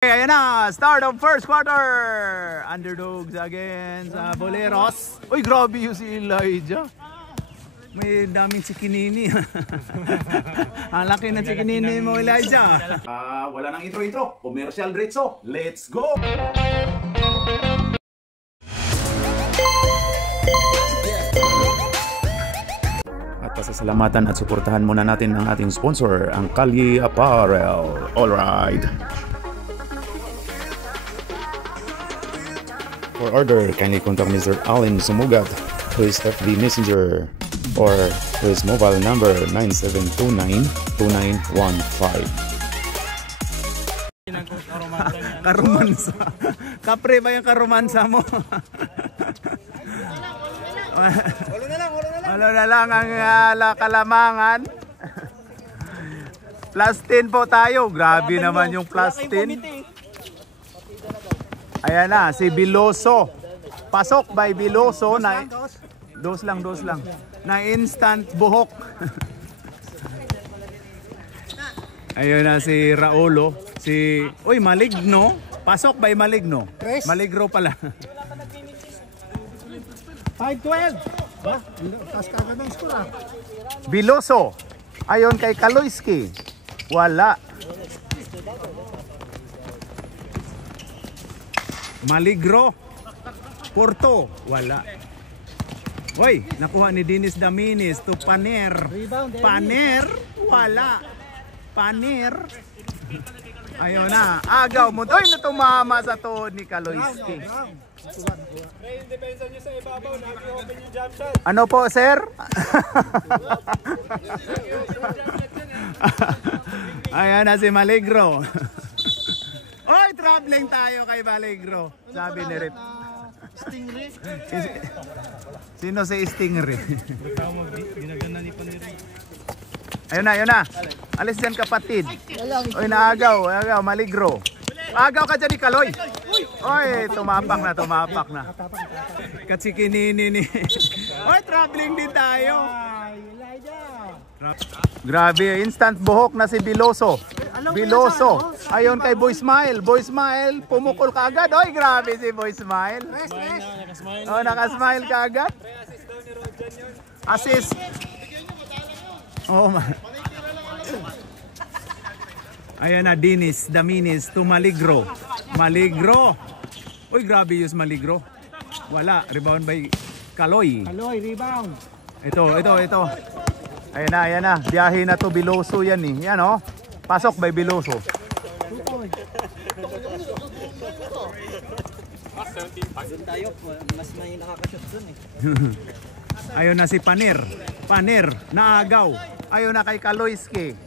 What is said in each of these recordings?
Okay, ayan na, start of first quarter. Underdogs against Boleros. Uy, grabe yung si Elijah. May daming chikinini. Ang laki ng chikinini mo, Elijah. Wala nang intro. Commercial diretso. Let's go! At pasasalamatan at suportahan muna natin ang ating sponsor, ang Kalye Apparel. Alright. For order, kindly contact Mr. Allen Sumugat to his FB Messenger or to his mobile number 9729-2915. Karomansa. Kapre ba yung karomansa mo? Walo na lang ang kalamangan. Plus 10 po tayo. Grabe naman yung plus 10. Ayan na, si Biloso. Pasok by Biloso na dos lang. Na instant buhok. Ayun na si Raulo, uy, Maligno. Pasok by Maligno. Maligro pala. 5-12. Ba? Tas kagad ng score ah. Biloso. Ayon kay Kaloyski. Wala. Maligro. Porto. Wala. Hoy, nakuha ni Dennis Daminis to Paner. Paner. Wala. Paner. Ayun na. Agaw mo. Hoy, natumama sa to ni Kaloyski. Ano po, sir? Ayan na si Maligro. Oy, traveling tayo kay Maligro. Sabi ni Rip. Stingray. Sino si Stingray? Ayun na. Alis yan kapatid. Oy, naagaw, Maligro. Agaw ka dyan ni Kaloy. Oy, tumapak na. Katsikinini ni. Oy, traveling din tayo. Grabe, instant buhok na si Biloso. Biloso. Ayon kay Boy Smile. Boy Smile, pumukol ka agad. Oy, grabe si Boy Smile. Oh, nakasmile ka agad. Assist. Oh, man. Ayan na, Dennis Daminis to Maligro. Maligro. Uy, grabe yung Maligro. Wala. Rebound by Kaloy. Kaloy, rebound. Ito. Ayan na. Biyahe na to. Biloso yan eh. Yan oh. Pasok by Biloso. Mas may nakakashot dun eh. Ayun na si Paner. Paner, naagaw. Ayun na kay Kaloyski.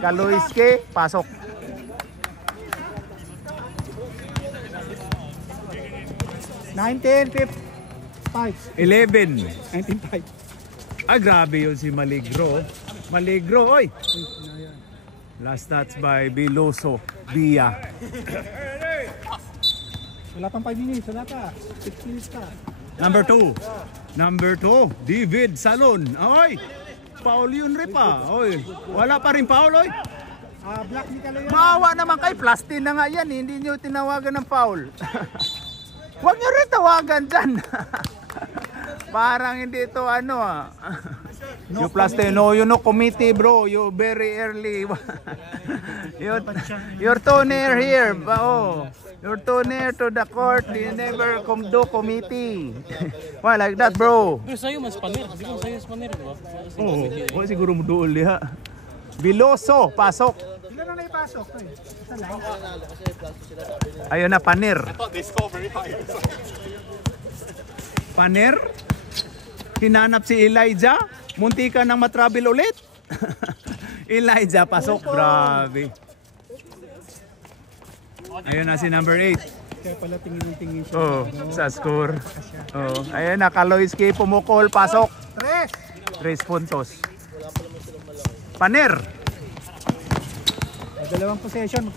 Kaloyski, pasok. 11. 19-5. Ah, grabe yun si Maligro. Maligro, oy. Last touch by Biloso. Bia. Wala pang 5 minutes. Wala pa. 6 minutes pa. Number 2. David Salon. Oy. Paul yun rin pa. Oy. Wala pa rin Paul, oy. Black ni Kaloy. Maawa naman kay plastin na nga yan. Hindi nyo tinawagan ng foul. Huwag nyo rin tawagan dyan. Parang hindi ito ano ah. You plastin, no, you know committee bro. You very early. You're too near here. Oh. You're too near to the court. You never do committee. Why like that, bro? Pero sa'yo mas Paner. Kasi kung sa'yo mas Paner, diba? Oo. Siguro mo doon liha. Biloso, pasok. Ilan na naipasok? Ayun na, Paner. Paner? Hinanap si Elijah. Munti ka nang matravel ulit. Elijah, pasok. Grabe. Ayun na si number 8. Kaya pala tingin siya. Oh, sa score. Oh, ayun na, Kaloyski pumukol, pasok. 3 puntos. Paner. Dalawang possession.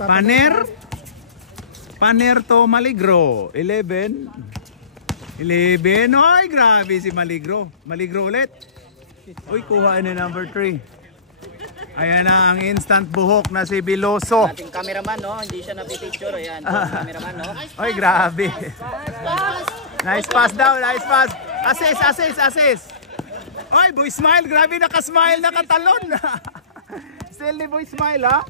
Paner to Maligro. 11. Oy, grabe si Maligro. Maligro ulit. Uy, kuha ni number 3. Ayan na ang instant buhok na si Biloso. Ating cameraman, no? Hindi siya napipicture. Ayan, cameraman, no? Oy, grabe. Nice pass daw, nice pass. Assist. Oy, Boy Smile, grabe nakasmile, nakatalon. Still ni Boy Smile, ha?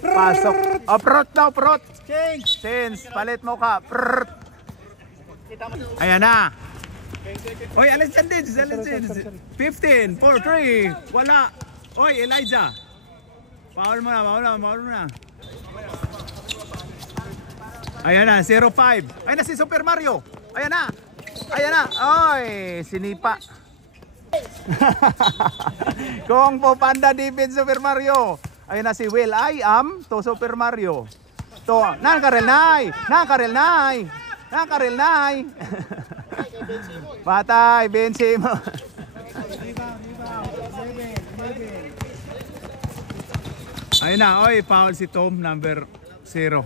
Pasok. Oh, prot daw, prot. Change. Palit mo ka. Prot. Ayan na. Oy, alis dyan din. 15, 4, 3. Wala. Oy, Elijah. Foul mo na. Ayan na, 0-5. Ayan na si Super Mario. Ayan na. Oy, sinipa. Kung po Panda defense Super Mario. Ayan na si Will. I am to Super Mario. To, nakarelnay. Patay, Benzema. Ayun na, oy, foul si Tom, number 08.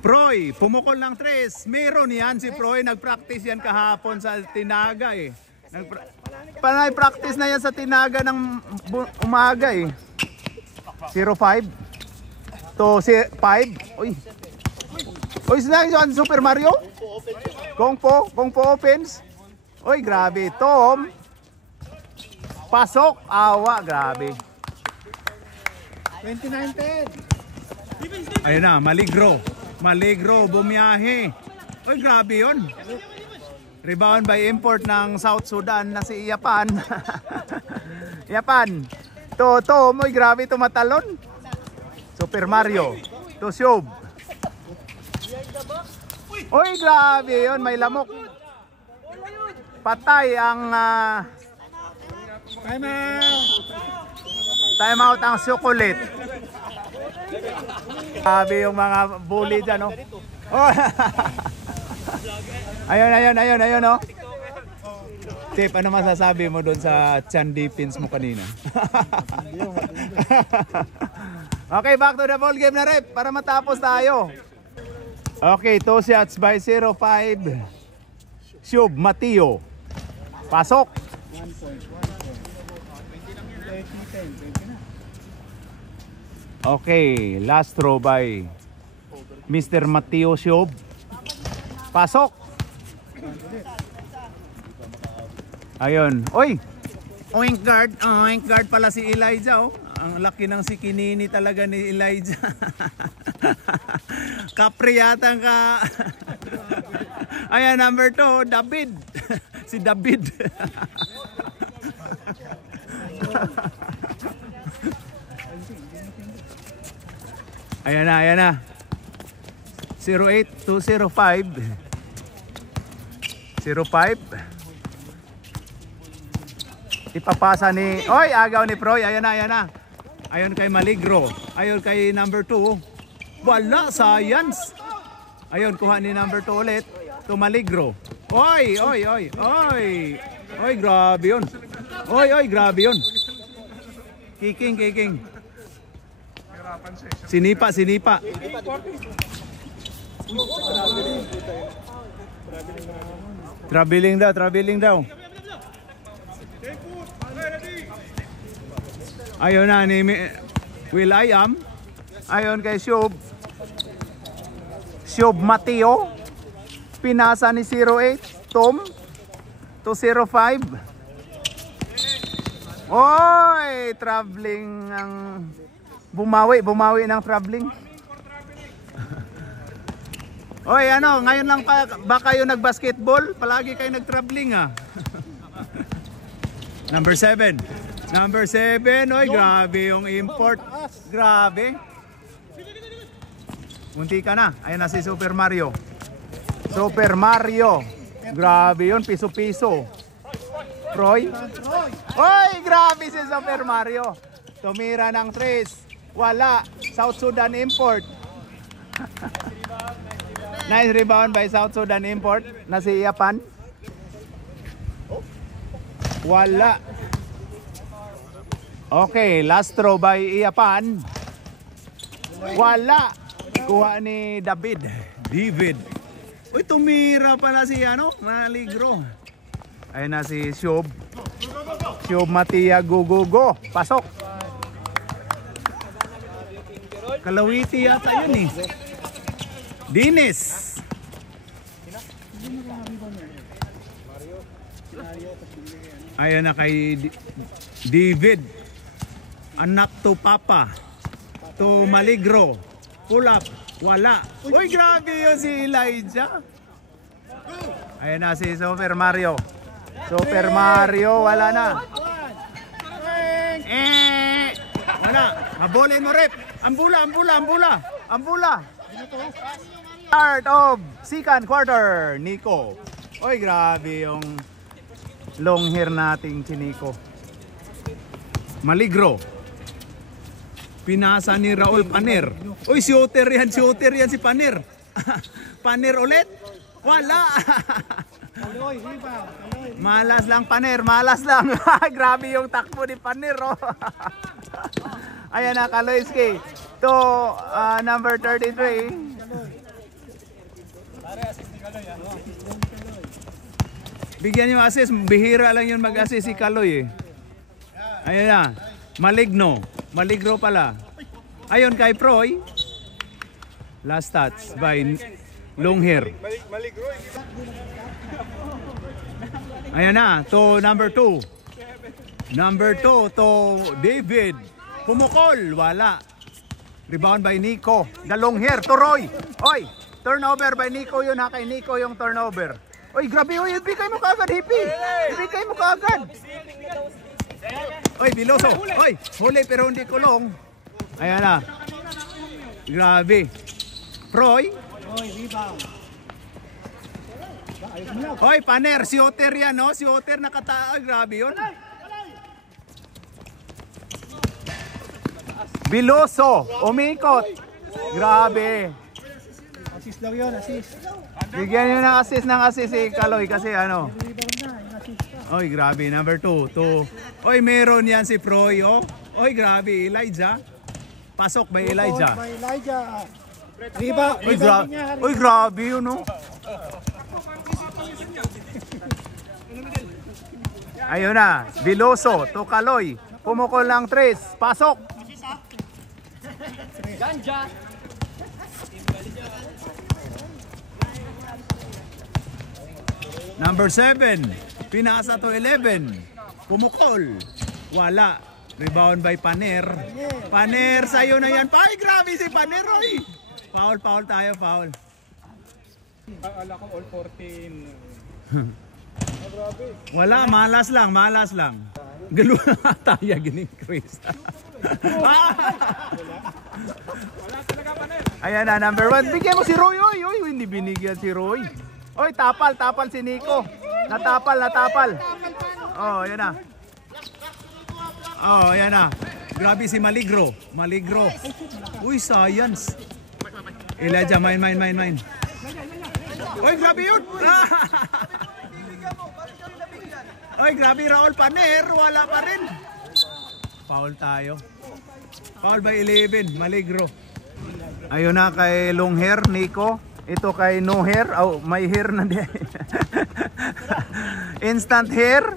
Proy, pumukol ng 3. Meron yan si Proy, nag-practice yan kahapon sa Tinaga eh. Panay practice na yan sa Tinaga ng umaga eh. 05 to 5. Oy, sinabi dyan, Super Mario? Kung po opens. Oy, grabe. Tom. Pasok. Awa, grabe. 29-10. Ayun na, Maligro, bumiyahe. Oy, grabe yun. Rebound by import ng South Sudan na si Yapan. To Tom, oy, grabe tumatalon. Super Mario. To Shob. Oy, grabe yun, may lamok. Patay ang time out ang Sukulit. Grabe yung mga bully dyan, no? Oh. Ayun, no? Tip, ano masasabi mo doon sa chan defense mo kanina? Okay, back to the ball game na rep para matapos tayo. Okay, 2 shots by 05. Shub Mateo. Pasok. Okay, last throw by Mr. Mateo Shub. Pasok. Ayun. Oy. Oink guard pala si Elijah, oh. Ang laki ng sikinini talaga ni Elijah. Kapre yata ka. Ayan, number 2, David. Si David. Ayan na. 08 to 05. 05. Ipapasa ni... Oy, agaw ni Proy. Ayan na. Ayon kay Maligro. Ayon kay number 2. Wala, science. Ayon, kuha ni number 2 ulit. To Maligro. Oy, grabe yun. Oy, grabe yun. Kicking. Sinipa. Traveling daw. Ayon na ni Will I am. Ayon kay Shub Mateo. Pinasa ni 08 Tom to 05. Oy, traveling ang bumawi ng traveling. Oy, ano, ngayon lang ba kayo nag-basketball? Palagi kayo nag-traveling, ah. Number 7. Oy, grabe yung import. Grabe. Munti ka na. Ayan na si Super Mario. Grabe yun, piso-piso. Troy. Oy, grabe si Super Mario. Tumira ng 3. Wala. South Sudan import. Nice rebound by South Sudan import na si Yapan. Wala. Okay, last throw by Yapan. Wala. Kuha ni David. Uy, tumira pala si Maligro. Ayun na si Shub. Tube Matia, go, go, go. Pasok. Kalawiti yata yun eh. Dinis. Ayan na kay David. Anak to Papa. To Maligro. Pull up. Wala. Uy, grabe yun si Elijah. Ayan na si Super Mario. Super Mario, wala na. Wala. Mabolin mo, rep. Ambula, ambula, ambula. Ambula. Start of second quarter, Nico. Oy, grabe yung long hair nating si Nico. Maligro. Pinasa ni Raul Paner. Uy, shooter yan si Paner. Paner ulit? Wala. Malas lang Paner, malas lang. Grabe yung takbo ni Paner. Oh. Ayan na, Kaloyski. To number 33. Bigyan yung assist, bihira lang yun mag-assist si Kaloy eh. Ayan na, Maligno. Maligro pala. Ayon kay Proy. Last touch by long hair. Ayan na, to number 2. Number 2 to David. Pumukol, wala. Rebound by Nico. The long hair to Roy. Oy, turnover by Nico yun ha. Kay Nico yung turnover. Oy, grabe oy, ibigay mo kaagad, Hippie. Ibigay mo kaagad. Oy, Biloso. Oy, huli pero hindi kulong. Ayan na. Grabe. Proy. Oy, rebound. Oy, Paner, si Oter yan, no? Si Oter nakataas, grabe yun. Biloso, umikot. Grabe. Assist daw yun, assist. Bigyan nyo ng assist si Kaloy kasi ano. Oy, grabe. Number 2. Oy, meron yan si Proy, oh. Oy, grabe. Elijah. Pasok by Elijah. By Elijah. Rebound. Oy, grabe yun, no? Ayun na. Biloso to Kaloy. Pumukol lang 3. Pasok. Ganja. Number 7. Pinasa to 11. Pumukol. Wala. Rebound by Paner. Paner, sa'yo na yan. Ay, grabe si Paner, oy. Foul tayo, foul. Akala ko all 14. Wala, malas lang. Galo na tayo, gining Chris. Ayan na, number 1. Bigyan mo si Roy, oy. Hindi binigyan si Roy. Oy, tapal si Nico. Natapal. Oh, ayan na. Oh, ayan na. Grabe si Maligro. Uy, science. Elijah, mine. Oy, grabe yun. Oy, grabe Raul Paner. Wala pa rin. Foul tayo. Foul by 11. Maligro. Ayun na kay long hair, Nico. Ito kay no hair. Oh, may hair na din. Instant hair.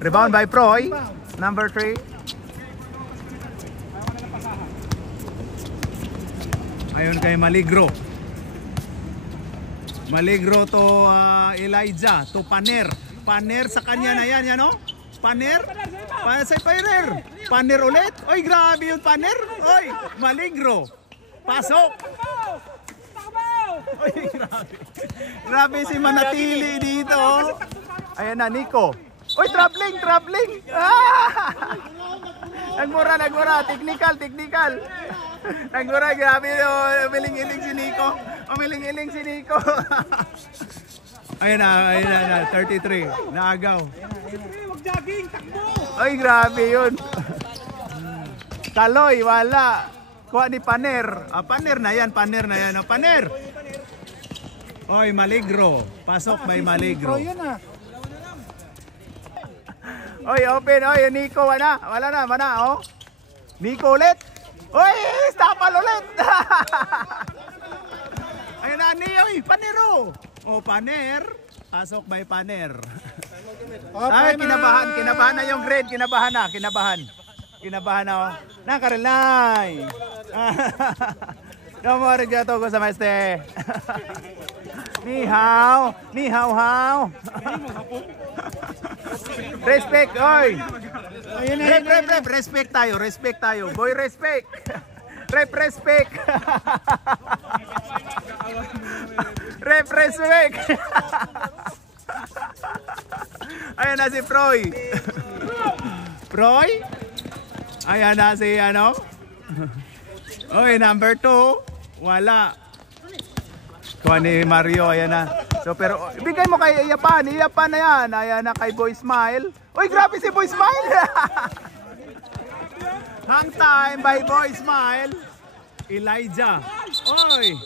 Rebound by Proy. Number 3. Ayun kay Maligro. Maligro to Elijah. To Paner. Paner sa kanya na yan, no? Paner. Sa Paner. Paner ulit. Oy, grabe yung Paner. Oy, Maligro. Pasok. Oy, grabe. Grabe si Manatili dito. Ayan na, Nico. Oy, traveling. Nagmura. Technical. Nagmura, grabe. Umiling-iling si Nico. Ayun na, 33. Naagaw. Oy, grabe yun. Kaloy, wala. Kuha ni Paner. Paner na yan. Paner. Oy, Maligro. Pasok by Maligro. Oy, open. Oy, Nico, wala na, oh. Nico ulit. Oy, tapal ulit. Ayun na, Oy, Panero. Oh, Paner. Pasok by Paner. Ay, kinabahan na yung grade, kinabahan na, oh. Nakarelay. Domo arigato gozaimasu. Ni hao hao. Respect, oy. Respect tayo. Boy, respect. Respect. Respect. Ayan na si Proy. Ayan na si ano. Oy, number 2. Wala. Kuha ni Mario, ayan na. So pero ibigay mo kay Iyapan na yan. Ayan na kay Boy Smile. Uy, grabe si Boy Smile. Hang time by Boy Smile. Elijah. Oy.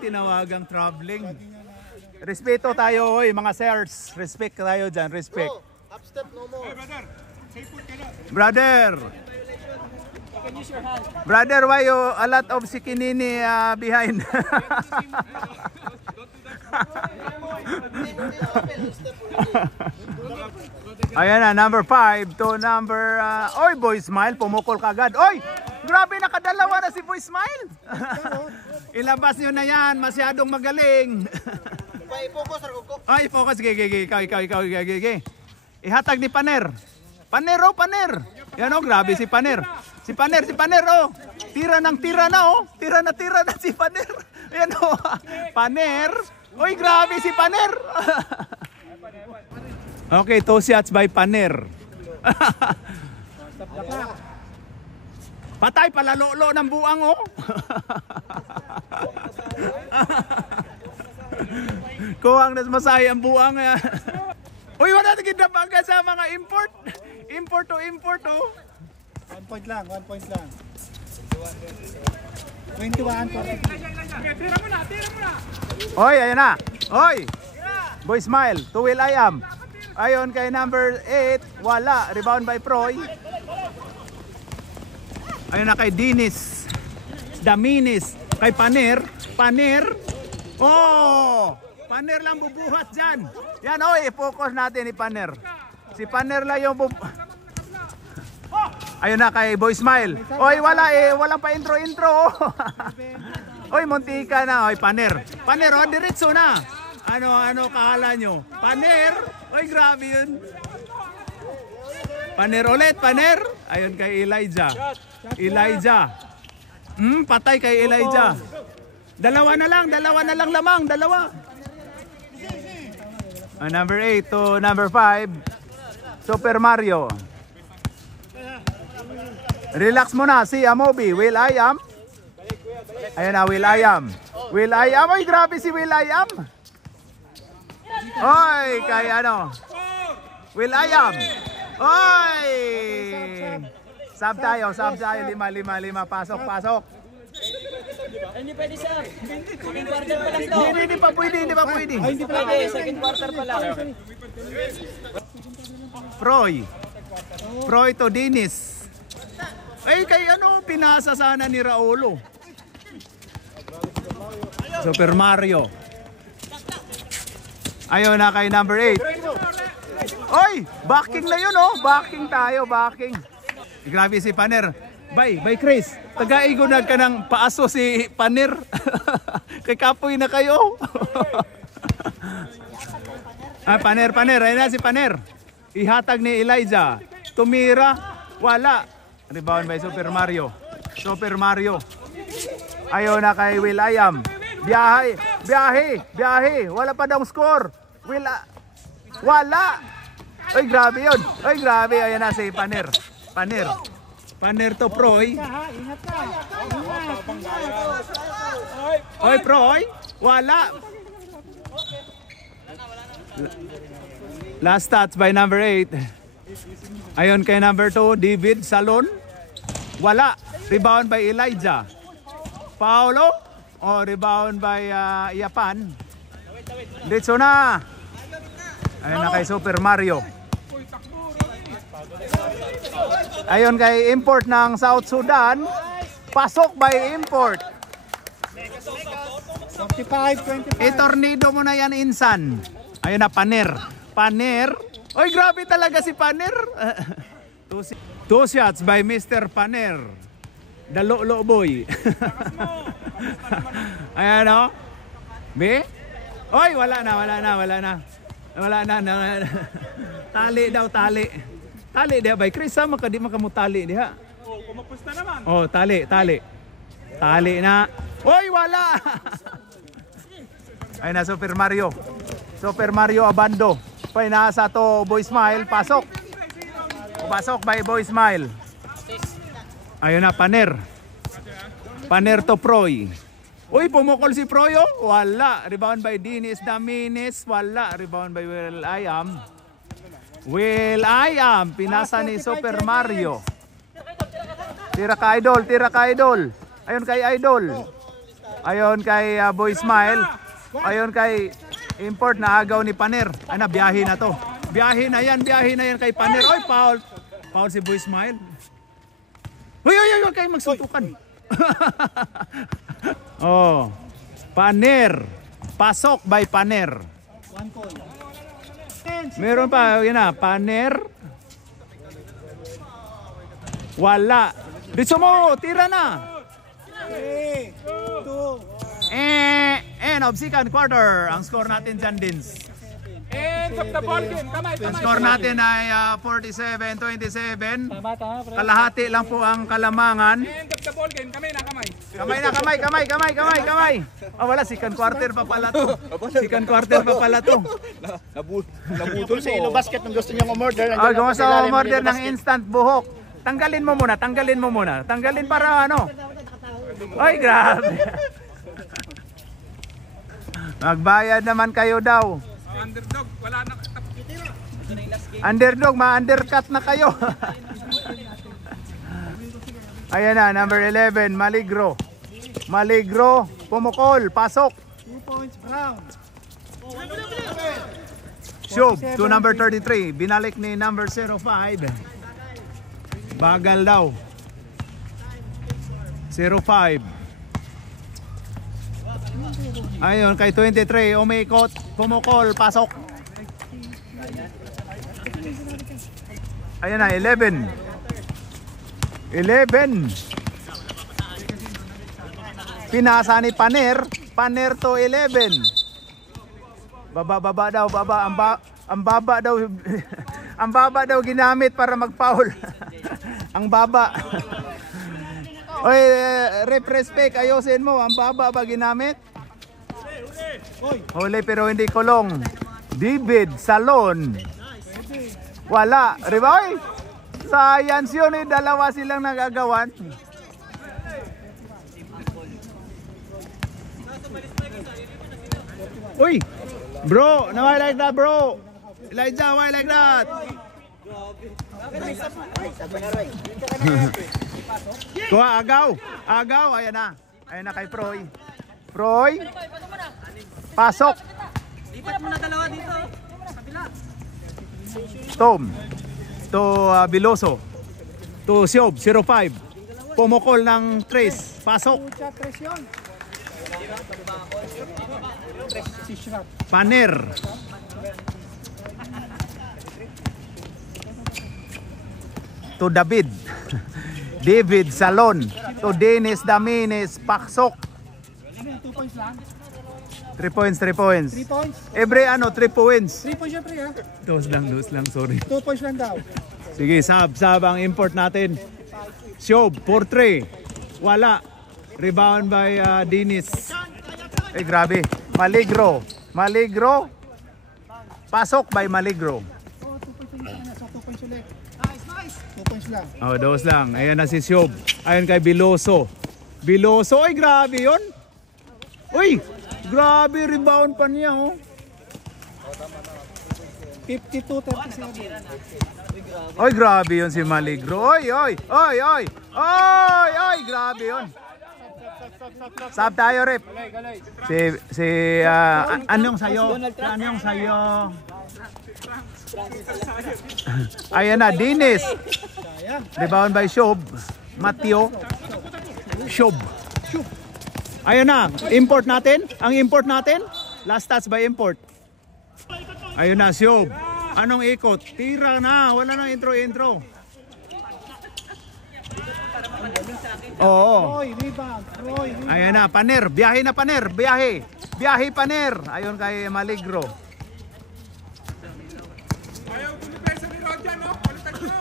Tinawagang traveling. Respeto tayo, oy, mga sirs. Respect tayo dyan, respect. Upstep no more. Brother. Brother, why you a lot of sikinini behind? Ayan na, number 5 to number... oy, Boy Smile, pumukol kagad. Oy, grabe, nakadalawa na si Boy Smile. Ilabas nyo na yan, masyadong magaling. I-focus, Raguko. Ay, focus. Ikaw. Ihatag ni Paner. Paner. Yan o, grabe si Paner. Si Paner o. Tira na o. Tira na si Paner. Yan o. Paner. Uy, grabe si Paner. Okay, 2 shots by Paner. Patay, palalolo ng buang o. Kuhang nas masaya ang buang. Uy, wala na kinabangga sa mga import. Import to import, oh. 1 point lang. 21. Tira mo na. Oy, ayan na. Oy. Boy Smile, to Will I Am. Ayon kay number 8, wala. Rebound by Proy. Ayun na kay Dinis. Daminis. Kay Paner. Oh! Paner lang bubuhat dyan. Yan, oy, focus natin ni Paner. Si Paner lang yung ayun na kay Boy Smile. Oy, walang pa intro. Oy, muntika na. Oy, Paner, oh, diretso na. Ano kahala nyo? Paner. Oy, grabe yun. Paner ulit, Paner. Ayun kay Elijah. Patay kay Elijah. Dalawa na lang lamang. Number 8 to number 5. Super Mario. Relax muna si Amobi. Will I Am. Ayun na, Will I Am. Oy, grabe si Will I Am. Oy, kay ano. Will I Am. Oy. Sub tayo. 5. Pasok. Hindi pwede, sir. Second quarter pa lang to. Hindi pa pwede. Hindi pwede, second quarter pa lang. Proy to Dinis. Ay, kay ano, pinasa sana ni Raulo. Super Mario. Ayun na kay number 8. Oy, backing na yun, oh. Backing tayo. Grabe si Paner. Bay Chris. Taga-igunag ka ng paaso si Paner. Kay kapoy na kayo. Paner. Ayun na si Paner. Ihatag ni Elijah. Tumira. Wala. Rebound by Super Mario. Ayun na kay Will I Am. Biyahe. Wala pa daw score. Wala. Ay, grabe yun. Ayun na si Paner. Paner to Proy. Ingat ka. Oy, Proy. Wala. Last stats by number 8. Ayon kay number 2, David Salon. Wala. Rebound by Elijah. Paulo. Rebound by Iyapan. Ditso na. Ayun na kay Super Mario. Ayon kay import ng South Sudan. Pasok by import. 45-25. Tornado mo na yan, Insan. Ayun na, Paner. Paner. Oy, grabe talaga si Paner. Two shots by Mr. Paner. The Lolo Boy. Ayan o. Be? Oy, wala na. Tali daw, tali. Tali diha bay. Chris, di makamutali diha. Oh, kumapusta naman. Oh, tali. Tali na. Oy, wala. Ay na, Super Mario. Super Mario Abando. Pay nasa to Boy Smile. Pasok. Pasok by Boy Smile. Ayun na, Paner. Paner to Proy. Uy, pumukol si Proy oh. Wala. Rebound by Dinis Daminis. Wala. Rebound by Will I Am. Pinasa ni Super Mario. Tira ka Idol. Ayun kay Idol. Ayun kay Boy Smile. Ayun kay Import na agaw ni Paner. Ay na, biyahe na to. Biyahe na yan kay Paner. Oy, foul. Foul si Boy Smile. Uy, kayo magsuntukan. Oh. Paner. Pasok by Paner. Meron pa, yun na, Paner. Wala. Ditso mo, tira na. 3, 2, End of second quarter. Ang score natin dyan, Dins. End of the ball game. Kamay. Ang score natin ay 47-27. Kalahati lang po ang kalamangan. End of the ball game. Kamay na. Kamay. Oh, wala, second quarter pa pala to. nabutol sa ilo basket nung gusto niyang umorder. Oh, gusto umorder ng instant buhok. Tanggalin mo muna. Tanggalin para ano. Ay, grabe. Magbayad naman kayo daw. Underdog. Wala na. Underdog, ma-undercut na kayo. Ayan na, number 11, Maligro. Pumukol, pasok. 2 points, Brown. Shub to number 33. Binalik ni number 05. Bagal daw. 05. Ayun, kay 23. Umikot. Pumukol. Pasok. Ayun na, 11. Pinasa ni Paner. Paner to 11. Baba daw. Ang baba daw. Ang baba daw ginamit para mag-foul. Ang baba. Oy, respect, ayusin mo. Ang baba ba ginamit? Huli pero hindi kulong. David Salon. Wala. Riboy. Science yun eh. Dalawa silang nagagawan. Uy. Bro, no, I like that, bro. Elijah, why like that? Kuha, agaw, ayan na kay Proy, pasok. Lipat mo na dalawa dito. Kabila. Tom, to Biloso, to Siob, 05. Pumukol ng Trace, pasok. Paner. To David Salon, to Dennis Damines, Paksok. 2 points lang. 3 points. 3 points. Every 3 points. 3 points syempre ha. Dos lang, sorry. 2 points lang daw. Sige, sab ang import natin. Shob, 4-3. Wala. Rebound by Dennis. Eh, grabe. Maligro. Pasok by Maligro. 2 points ulit. Nice. 2 points lang. Oh, dos lang. Ayan na si Shob. Ayan kay Biloso. Ay, grabe yun. Uy, grabe rebound pa niya, oh. 52-37. Oy, grabe yun si Maligro. Oy, grabe yun. Sab tayo, rep. Anong sayo? Ayan na, Dennis. Rebound by Shob. Mateo. Shob. Ayan na, import natin. Ang import natin, last touch by import. Ayun na, Shob. Anong ikot? Tira na, wala nang intro. Oo. Roy, rebound. Roy, rebound. Ayan na, Paner. Biyahe na Paner. Biyahe Paner. Ayon kay Maligro. Ayaw tumipesa ni Rod yan, no? Palitan mo.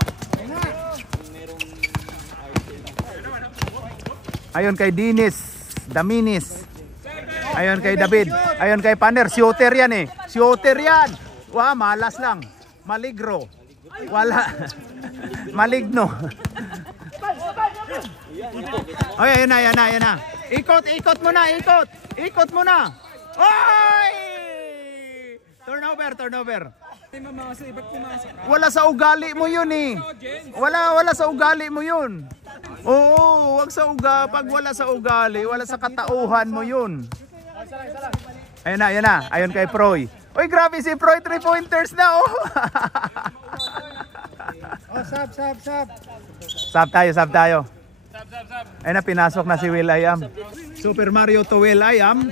Ayon kay Daminis. Ayon kay David. Ayon kay Paner. Shooter yan eh. Shooter yan. Wah, malas lang. Maligro. Wala. Maligno. Ay, ayan na. Ikot mo na. Oy! Turnover. Wala sa ugali mo yun eh. Wala sa ugali mo yun. Oo, pag wala sa ugali, wala sa katauhan mo yun. Ayan na. Ayon kay Proy. Uy, grabe si Proy, 3-pointers na oh. Oh, sub. Sub tayo. Ayun na, pinasok na si Will I Am. Super Mario to Will I Am.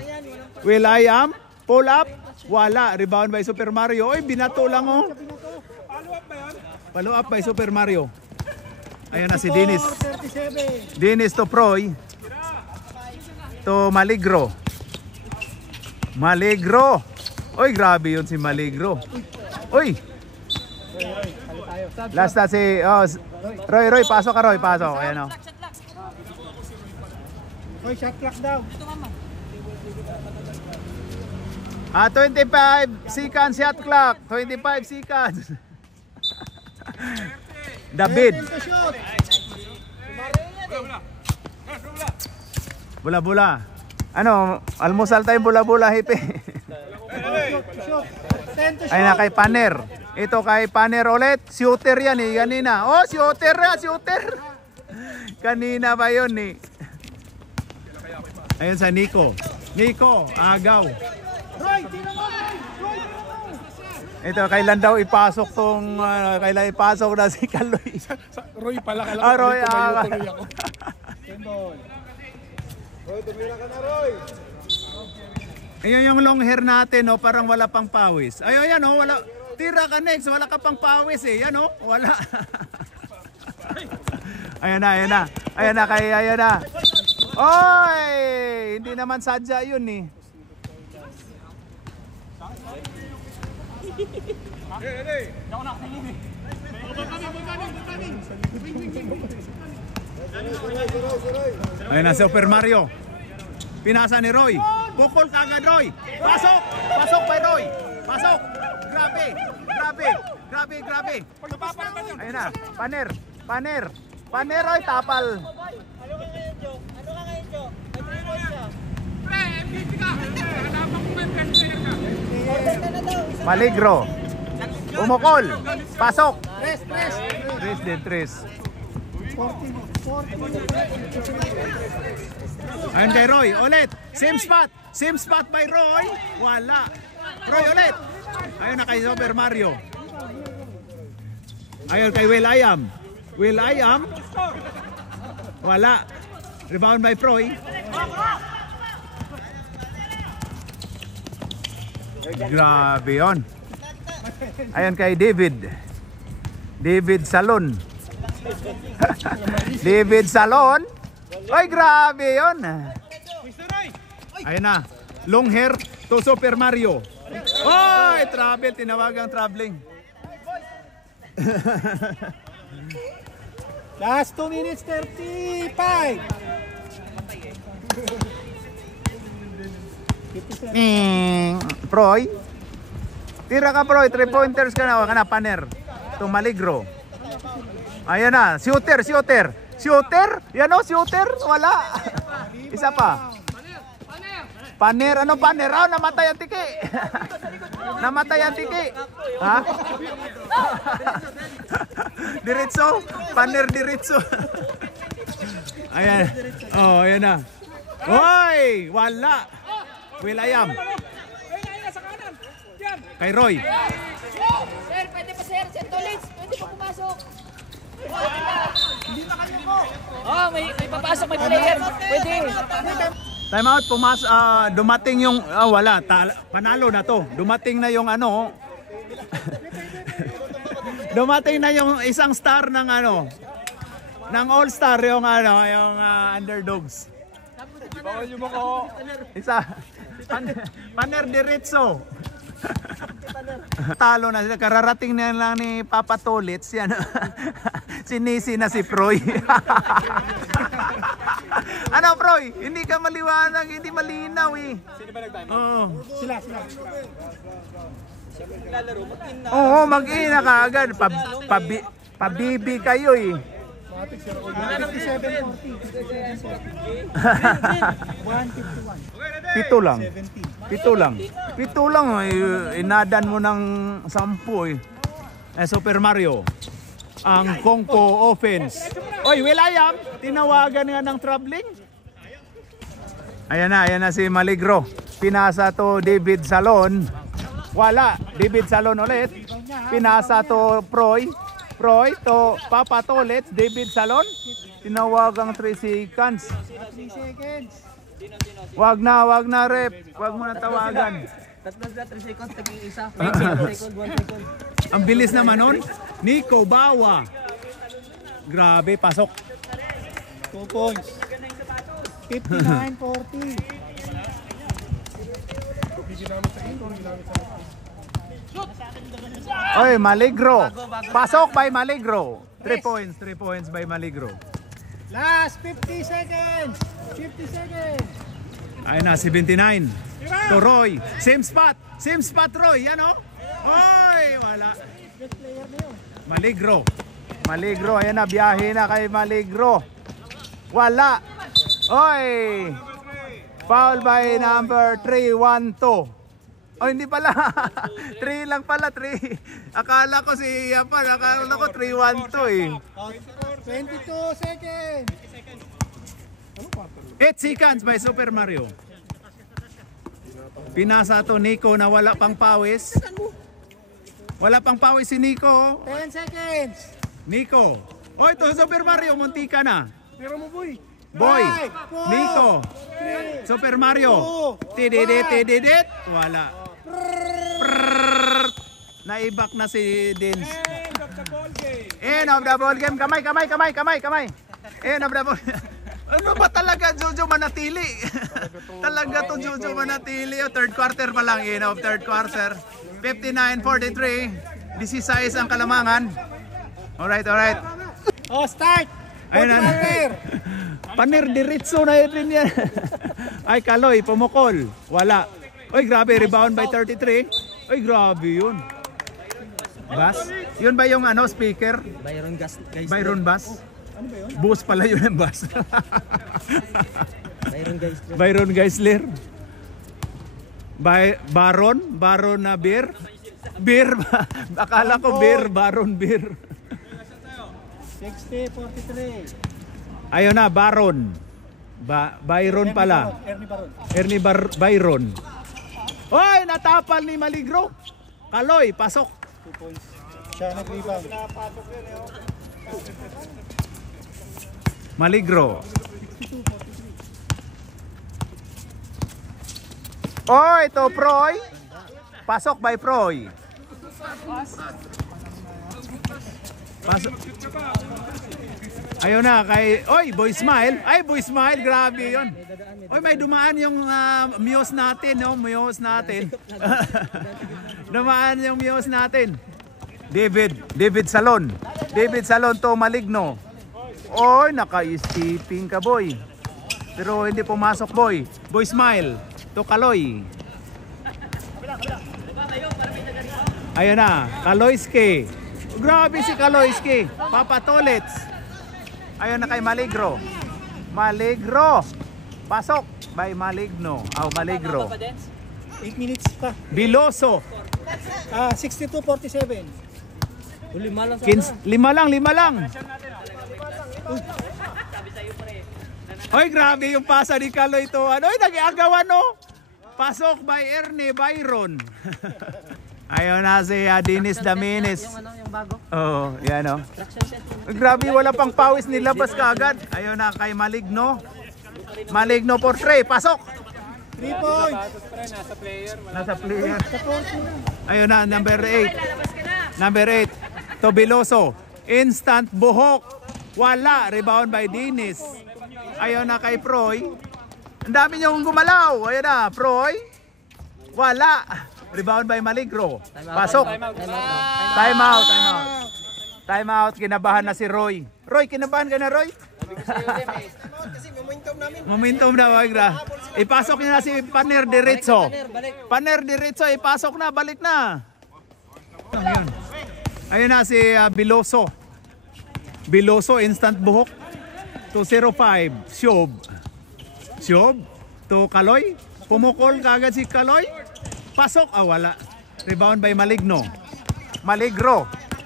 Pull up. Wala. Rebound by Super Mario. Oy, binato lang oh. Follow up by Super Mario. Ayun na si Dennis. 37. Dennis to Proy. To Maligro. Oy, grabe yun si Maligro. Oy. Last na si Roy, pasok ka Roy, pasok. Ayan o. Roy, shot clock daw. 25 seconds shot clock. 25 seconds. David. To shoot. Bula. Ano, almusal tayo bula-bula hipi. Shoot. 10 to shoot. Ayun na kay Paner. Ito kay Paner ulit. Shooter yan eh, kanina. Oh, shooter. Kanina ba yun eh. Ayun sa Nico, agaw. Roy, tira mo. Ito, kailan daw ipasok tong, kailan ipasok na si Kaloy. Roy pala, Roy, tuloy ako. Roy, tumira ka na, Roy. Ayun yung long hair natin, no, parang wala pang pawis. Ayun yan, no, wala. Tira ka next, wala ka pang pawis eh. Yan, no, wala. Ayan na. Oy! Hindi naman sadya yun eh. Ayun na, Super Mario. Pinasa ni Roy. Pukol kagad Roy. Pasok by Roy. Pasok. Grabe. Ayun na, Paner Roy, tapal. Ano ka ngayon, Jo? May 3 points siya. Pre, MVP ka. Hanapan ko man, best player ka. Order na daw. Maligro. Umukol. Pasok. Tres. Tres. 40. Ayun kay Roy, ulit. Same spot by Roy. Wala. Roy ulit. Ayun na kay Super Mario. Ayun kay Will I Am. Wala. Rebound by Proy. Grabe yun. Ayun kay David Salon. Ay, grabe yun. Ayun na. Long hair to Super Mario. Oy, tinawagang traveling. Last 2 minutes, 35. Proy. Tira ka Proy, 3-pointers ka na, Paner. To Maligro. Ayan na, shooter. Yan o, shooter. Wala. Isa pa. Paner, ano Paner? Oh, namatay ang tiki. Ha? Diretso. Paner diretso. Ayan. Oh, ayan na. Hoy, wala. Will I Am. Ayun, sa kanan. Yan. Kay Roy. Sir, pwede pa sir. Sentolits, pwede pa pumasok. Oh, may papasok, may player. Pwede. Time out, dumating yung, wala, panalo na to. Dumating na yung ano, Dumating na yung isang star ng ano, ng all-star yung ano, yung underdogs. Isa. Paner Diretso. Talo na sila. Kararating na lang ni Papa Tolits. Yan. Sinisi na si Proy. Ano Proy? Hindi ka maliwanag. Hindi malinaw eh. Sino ba nagtime? Oo. Sila. Oo, mag-ina ka agad. Pabibi kayo eh. 151. Pito lang. Pito lang. Inadan mo ng 10 eh. Super Mario. Ang Kongko offense. Oy, Will.i.am, tinawagan nga ng traveling. Ayan na si Maligro. Pinasa to David Salon. Wala. David Salon ulit. Pinasa to Proy to Papa Tolets. David Salon. Tinawagang 3 seconds. 3 seconds. Wag na rep. Wag mo na tawagan. 3 seconds, tag-isa. 1 second. Ang bilis naman nun. Nico Bawa. Grabe, pasok. 2 points. 59-40. Oy, Maligro. Pasok by Maligro. 3 points by Maligro. Last 50 seconds. 50 seconds. Ayun na, 79. To Roy. Same spot Roy. Yan o. Oy, wala. Best player na yun. Maligro. Ayan na, biyahe na kay Maligro. Wala. Oy. Foul by number 312. Oh, hindi pala. 3 lang pala, 3. Akala ko si Yapan, akala ko 312 eh. 22 seconds. 8 seconds by Super Mario. Pinasa to Nico na wala pang pawis. Wala pang pawis si Nico. 10 seconds. Nico. Oh, ito Super Mario, muntika na. Pero mo boy. Boy. 5, 4, Nico. 3. Super Mario. Tididit. Wala. Naibak na si Dins. End of the ball game. Kamay. End of the ball. Ano ba talaga Jojo Manatili? Talaga to Jojo Manatili. Third quarter pa lang. End of third quarter. 59-43. 16 ang kalamangan. Alright. Oh, start. Ayun na. Paner Diretso na rin yan. Ay, Kaloy, pumukol. Wala. Oy, grabe. Rebound by 33. Oy, grabe yun. Bass? Yun ba yung speaker? Byron Gas, guys. Byron Bass? Boss pala yun ang Bass. Byron Geisler. Baron na beer? Beer. Akala ko beer. Baron beer. 60-43. Ayun na, Baron. Byron pala. Ernie Baron. Byron. Oy, natapal ni Maligro. Kaloy, pasok. 2 points. Siya nag-rebound. Maligro. Oy, ito Proy. Pasok by Proy. Pasok. Ayun na kay Boy Smile. Ay, Boy Smile, grabe 'yon. Oy, may dumaan yung Muse natin, no? Muse natin. Dumaan yung Muse natin. David Salon to Maligno. Oy, naka-skipping ka, boy. Pero hindi pumasok, boy. Boy Smile to Kaloy. Ayun na, Kaloyski. Grabe si Kaloyski. Papa Tolets. Ayun na kay Maligro. Pasok by Maligno. Maligro. 8 minutes pa. Biloso. 62-47. 5 lang. Oy, grabe yung pasa ni Kaloy to. Oy, nag-iagawan no. Pasok by Ernie Byron. Ayun na si Dennis Daminis. Yung bago. Oo, yan o. Traction set. Grabe, wala pang pawis, nilabas ka agad. Ayun na kay Maligno. Maligno for 3, pasok. 3 points. Nasa player. Ayun na, number 8. to Biloso. Instant buhok. Wala. Rebound by Dinis. Ayun na kay Proy. Ang dami niyong gumalaw. Ayun na, Proy. Wala. Rebound by Maligro. Pasok. Time out. Time out. Kinabahan na si Roy. Roy, kinabahan ka na, Roy? Momentum na, wag na. Ipasok niya na si Paner Diretso. Paner Diretso, ipasok na, balik na. Ayun na si Biloso. Biloso, instant buhok. 205, Siob. To Kaloy. Pumukol kagad si Kaloy. Pasok, wala. Rebound by Maligro.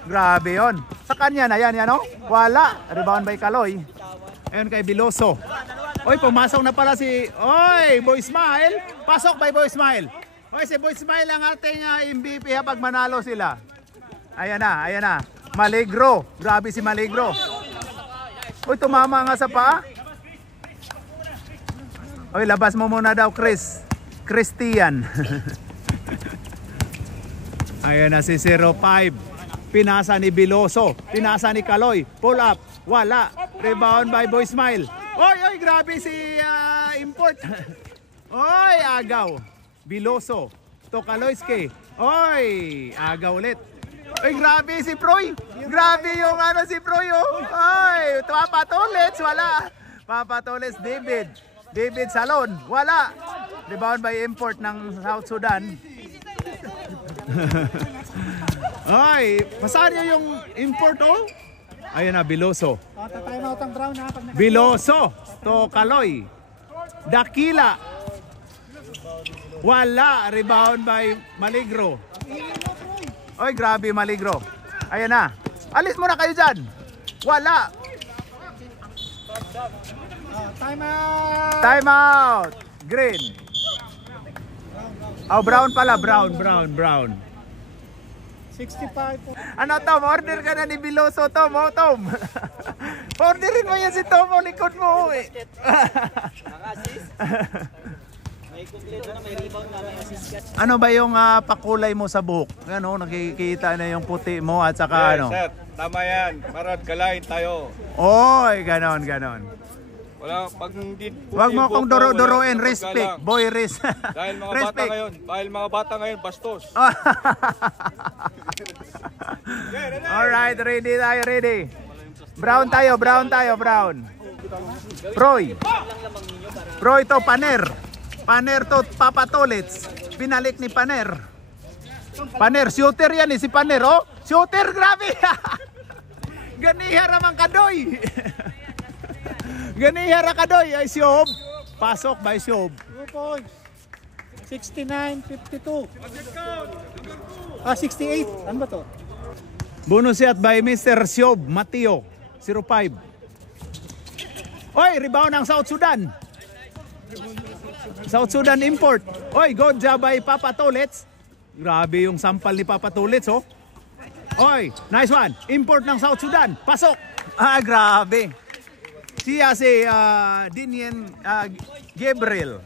Grabe yon. Sa kanya na yan, no? Wala. Rebound by Kaloy. Ayun kay Biloso. Oy, pumasok na pala si Boy Smile. Pasok by Boy Smile. Oy, si Boy Smile ang ating MVP pag manalo sila. Ayan na. Maligro. Grabe si Maligro. Oy, tumama nga sa paa. Oy, labas mo muna daw, Christian. Ayan na si 05. Pinasa ni Biloso. Pinasa ni Kaloy. Pull up. Wala. Rebound by Boy Smile. Oy, grabe si Import. Oy, agaw. Biloso. To Kaloyski. Oy, agaw ulit. Oy, grabe si Proy. Grabe yung si Proy. Oy, Papatolets. Wala. Papatolets David Salon. Wala. Rebound by Import ng South Sudan. Ay, pasaryo yung Import, Ayun na, Biloso. Time out ang Brown ha. Biloso to Kaloy. Dakila. Wala. Rebound by Maligro. Oy, grabe Maligro. Ayan na. Alis muna kayo dyan. Wala. Time out. Green. Brown pala. Brown. 65. Ano, Tom? Order ka na ni Biloso, Tom. Orderin mo yan si Tom. Likod mo. Naka-assist. May kumpleto na, may rebound na, may assist. Ano ba yung pakulay mo sa buhok? Ano, nakikita na yung puti mo at saka Sir, tama yan. Marad, kalahin tayo. Oy, ganon. Wala, pag hindi puti Wag mo akong buhok mo, doro-doroin. wala, Respect. Boy, Dahil mga bata ngayon, bastos. Alright, ready. Brown tayo. Proy to Paner to Papatolets. Pinalik ni Paner, shooter yan si Paner, shooter, grabe. Ganiha ramang kadoy. Ay Siob. Pasok by Siob. 2 points. 69-52. 68. Ano ba to? Bonus shot by Mr. Siob Mateo 05. Oy, rebound ng South Sudan Import. Oy, good job by Papatolets. Grabe yung sampal ni Papatolets, Oy, nice one. Import ng South Sudan. Pasok. Grabe. Siya si Dinien Gabriel.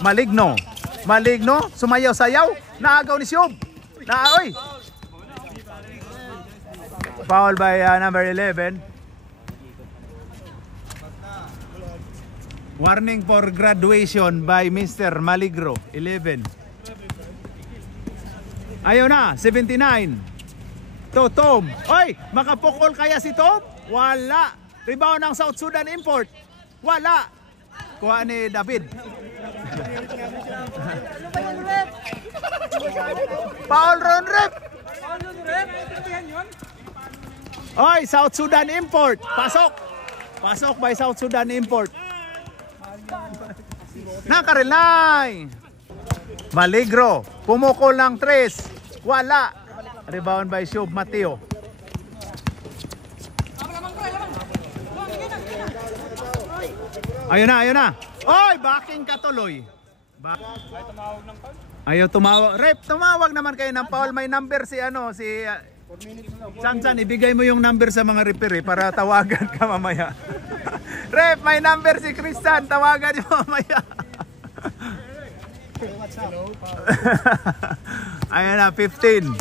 Maligno, sumayaw-sayaw. Naagaw ni Siob. Oy. Foul by number 11. Warning for graduation by Mr. Maligro, 11. Ayaw na, 79. To Tom. Oy, makapukol kaya si Tom? Wala. Rebound ng South Sudan Import. Wala. Kuha ni David. Foul run rep. Oy, South Sudan Import. Pasok by South Sudan Import. Nakarelay. Maligro. Pumukol ng 3. Wala. Rebound by Siob Mateo. Ayun na. Oy, backing katuloy. Ayaw tumawag. Rep, tumawag naman kayo ng foul. May number si Sansan, ibigay mo yung number sa mga referee para tawagan ka mamaya. Rep, may number si Christian. Tawagan niyo mamaya. Ayun na, 15.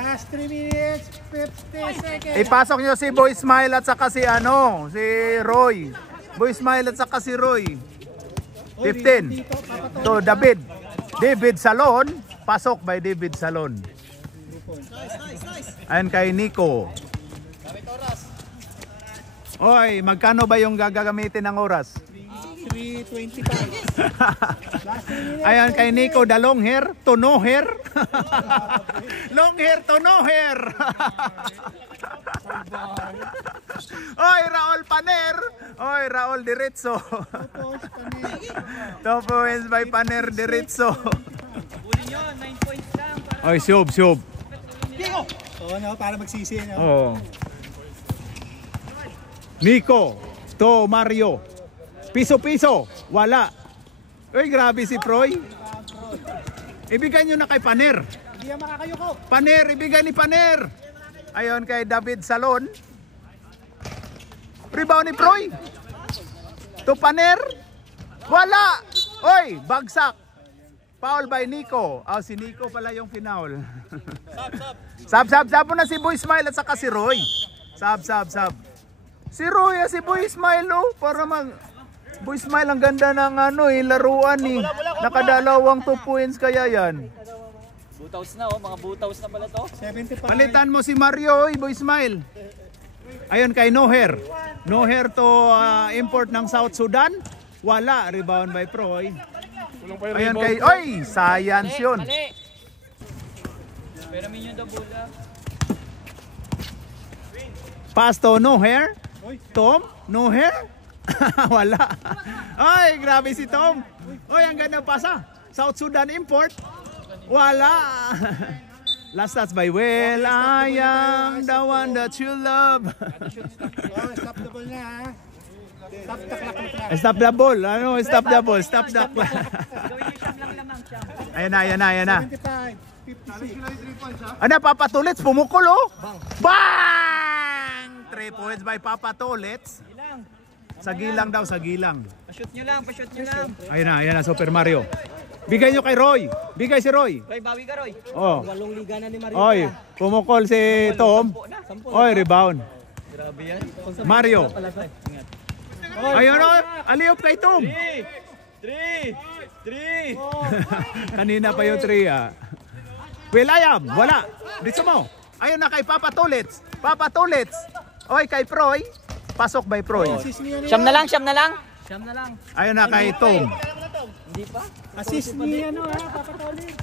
Last 3 minutes, 50 seconds. Ipasok nyo si Boy Smile at saka si si Roy. Boy Smile at saka si Roy. 15. To David. David Salon. Pasok by David Salon. Ayan kay Nico. Oy, magkano ba yung gagamitin ng oras? 3:25. Ayan kay Nico, the long hair to no hair. Long hair to no hair. Oy, Raul Paner. Oy, Raul Diretso. 2 points by Paner Diretso. Huli nyo, 9 points lang. Oy, sub. Oo, no, para magsisi. No? Oh. Nico to Mario. Piso-piso. Wala. Uy, grabe si Proy. Ibigay nyo na kay Paner. Hindi yan makakayuko. Paner, ibigay ni Paner. Ayon kay David Salon. Rebound ni Proy. To Paner. Wala. Oy, bagsak. Foul by Nico. Si Nico pala yung pinaul. Sab mo na si Boy Smile at saka si Roy. Sab. Si Roy at si Boy Smile, oh, para Boy Smile, ang ganda ng laruan eh. Nakadalawang 2 points kaya yan. Butaws na, mga butaws na pala to. 75. Palitan mo si Mario, oy, Boy Smile. Ayun kay No Hair. No Hair to import ng South Sudan. Wala, rebound by Proy. Ayun kay, oy, science yun. Mali. Pero minyo daw bola. Pass to No Hair. Tom, No Hair. Wala. Ay, grabe si Tom. Oy, ang ganda pasa. South Sudan import. Wala. Last touch by Will. I am the one that you love. Stop the ball na, ha? Stop the clock na. Stop the ball. Stop the ball. Stop the ball. Gawin nyo siyam lang lamang siyam. Ayan na. 75. 56. Ano, Papa Tulits, pumukol, oh. Bang! 3 points by Papa Tulits. Ilang. Sa gilang daw, sa gilang. Pa-shoot nyo lang. Ayan na, Super Mario. Bigay nyo kay Roy. Bigay si Roy. Roy, bawi ka, Roy. Oh. 8 liga na ni Mario. Oy, pumukol si Tom. Oy, rebound. Grabe yan. Mario. Ayun, oh. Aliop kay Tom. 3. Kanina pa yung 3, ah. Will.i.am, wala. Dito mo. Ayun na kay Papa Tulits. Oy, kay Proy. Pasok by Proy. Siyam na lang. Ayun na kay Tom. Hindi pa? Assist ni Papatoli.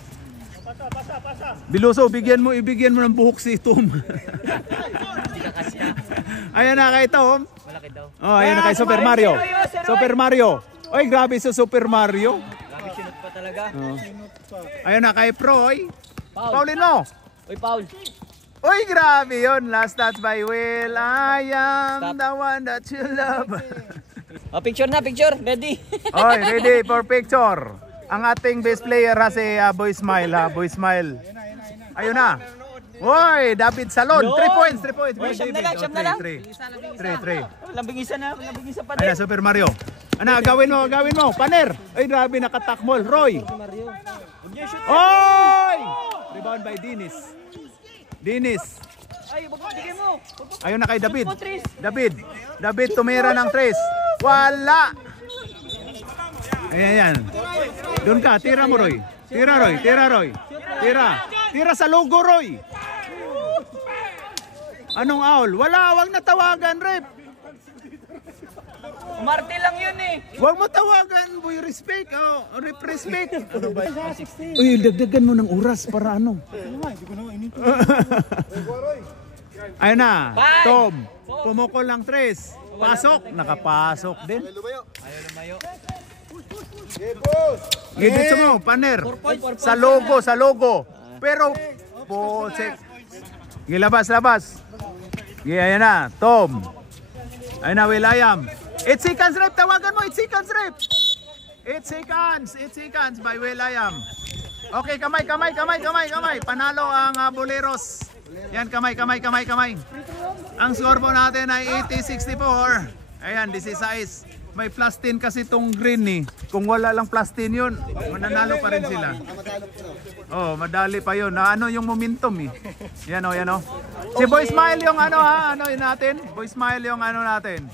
Biluso, ibigyan mo ng buhok si Tom. Ayun na kay Tom. Malaki daw. Oh, ayun na kay Super Mario. Oy, grabe sa Super Mario. Grabe sinot pa talaga. Ayun na kay Proy. Foul. Paulin mo. Uy, foul. Uy, grabe yun. Last touch by Will. I am the one that you love. Picture na. Ready? Oy, ready for picture. Ang ating best player si Boy Smile, ha. Boy Smile. Ayun na. Oy, David Salon. 3 points. Oy, siyam na lang. 3. Lambing isa pa Ayun din. na, Super Mario. Ano, gawin mo. Paner. Ay, grabe, nakatakmol. Roy. Oy! Rebound by Dinis. Ay, bigay mo. Ayun na kay David. Mo, Tris. David tumira ng 3. Wala. Ayan. Doon ka, tira mo, Roy. Tira, Roy. Tira sa logo, Roy. Anong owl? Wag na tawagan, rep. Umarte lang yun eh. Wag mo tawagan, boy. Respect. Respect. Ano ba? Uy, dagdagan mo ng oras para ano. Ayun na. Tom. Pumukol ng 3. Pasok. Nakapasok din. Ayaw lumayo. Gidit mo, Paner. Sa logo. Pero, check. Gilabas. Ayan na. Tom. Ayun na, Will.i.am. 8 seconds, rep. Tawagan mo, 8 seconds, rep. 8 seconds by Will.i.am. Okay, kamay. Panalo ang Boleros. Yan, kamay. Ang score po natin ay 80-64. Ayan, 16. May plus 10 kasi itong green eh. Kung wala lang plus 10 yun, mananalo pa rin sila. Oh, madali pa yun. Na ano yung momentum eh. Yan o, yan o. Si Boy Smile yung ano ha, ano yun natin? Boy Smile yung ano natin.